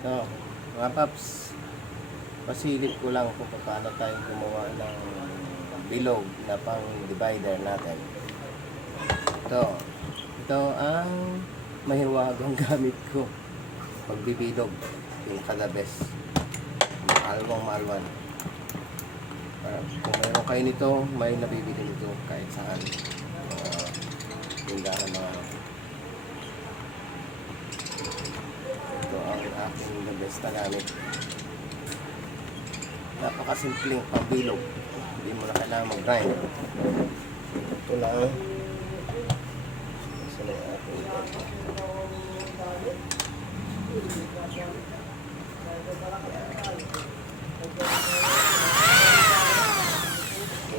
So, mga paps, pasilip ko lang kung paano tayo gumawa ng bilog na pang divider natin. Ito ang mahiwagang gamit ko pagbibilog, pinaka the best, alwang malwan. Kung mayroon kayo nito, may nabibili nito kahit saan, tindahan mga. Ito ang aking the best na gamit. Napakasimpleng pagbilog, hindi mo na kailangan mag-grind. Ito lang. Isa na yung ating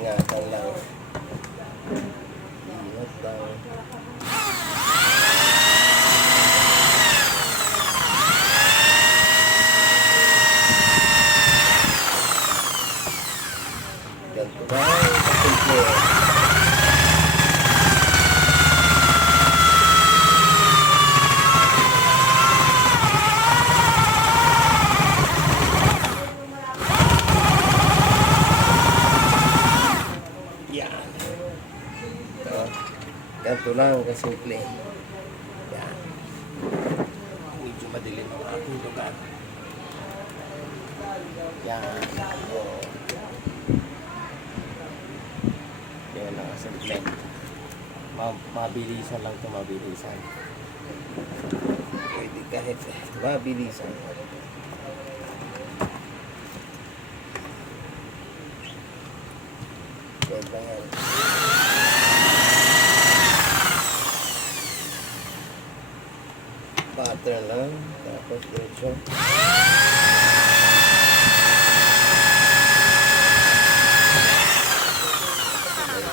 ingatan lang. Ingat lang. Ganito ba? Kasimple. Yan. Ganito lang kasimple. Yan. Medyo madilim ang ating lugar. Yan. Yan ang simple. Mabilisan lang ito, mabilisan. Pwede kahit mabilisan. Pwede lang yan. Pattern lang. Tapos diretso.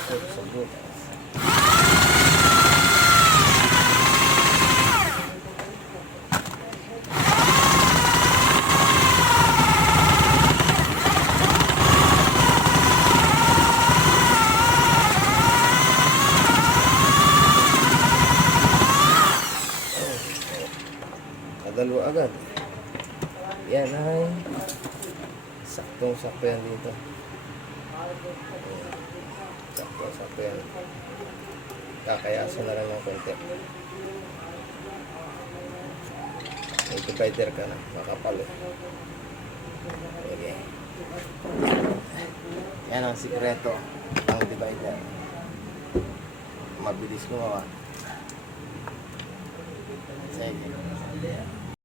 Sa butas. Kadalo agad. Yan ay saktong-sakto yan dito. Sakto-sakto yan. Kakayasan na lang ng konti. May divider ka na. Makapal eh. Okay. Yan ang sikreto ng divider. Mabilis gumawa. Sige.